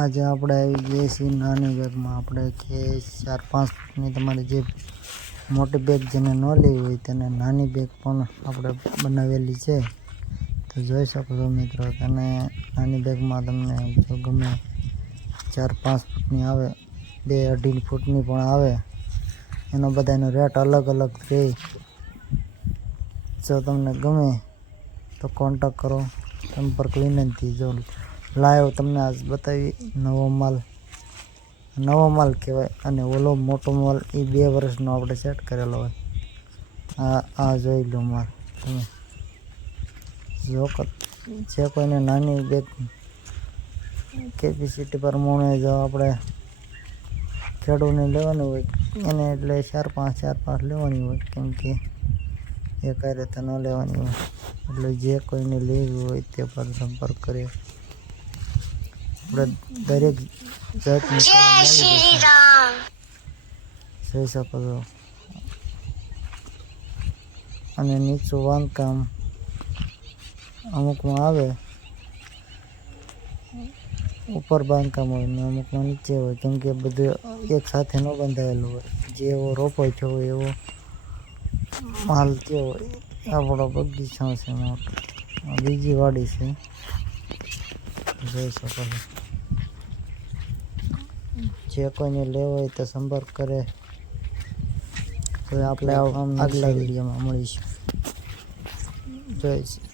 આજે આપણે આવી ગયા છીએ નાની બેગમાં. આપણે કે 4-5 ફૂટની તમારી જે મોટી બેગ જેને ન લેવી હોય તેને નાની બેગ પણ આપણે બનાવેલી છે. તો જોઈ શકો છો મિત્રો, તેને નાની બેગમાં તમને જો ગમે 4-5 ફૂટની આવે, 2-2.5 ફૂટની પણ આવે, એનો બધાનો રેટ અલગ અલગ રહે. જો તમને ગમે તો કોન્ટેક્ટ કરો, સંપર્ક વિનંતી. જો લાઈવ તમને આજ બતાવી નવો માલ કહેવાય, અને ઓલો મોટો માલ એ 2 વર્ષનો આપણે સેટ કરેલો હોય. આ જોઈ લો માલ તમે. જો જે કોઈને નાની બેગ કેપેસિટી પ્રમાણે જો આપણે ખેડૂને લેવાની હોય એને એટલે 4-5 લેવાની હોય, કેમ કે એક હારે તો ન લેવાની હોય. એટલે જે કોઈને લેવી હોય તે પર સંપર્ક કરે. આપણે દરેક જાતની જોઈ શકો છો. અને નીચું બાંધકામ અમુકમાં આવે, ઉપર બાંધકામ હોય ને અમુકમાં નીચે હોય, કેમ કે બધું એક સાથે ન બંધાયેલું હોય. જેવો રોપો થયો હોય એવો માલ થયો હોય. આપણો બગીચો છે મોટો, બીજી વાડી છે, જોઈ શકો છો. જે કોઈને લેવો હોય તો સંપર્ક કરે. તો આપણે આગલા વિડીયોમાં મળીશું. જય શ્રી